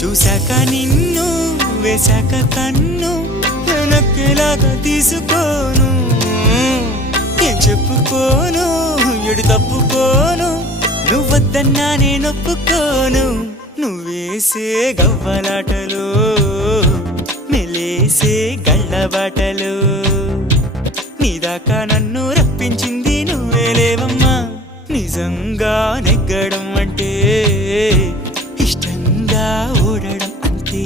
చూశాక నిన్ను వేశాక కన్ను వెనక్కిలాగా తీసుకోను ఏం చెప్పుకోను ఎడు తప్పుకోను నువ్వద్దన్నా నేనొప్పుకోను నువ్వేసే గవ్వలాటలు మెలేసే గళ్ళబాటలు నీదాకా నన్ను రప్పించింది నువ్వేలేవమ్మా నిజంగా నెగ్గడం అంటే ఇష్టంగా ఓడడం అంతే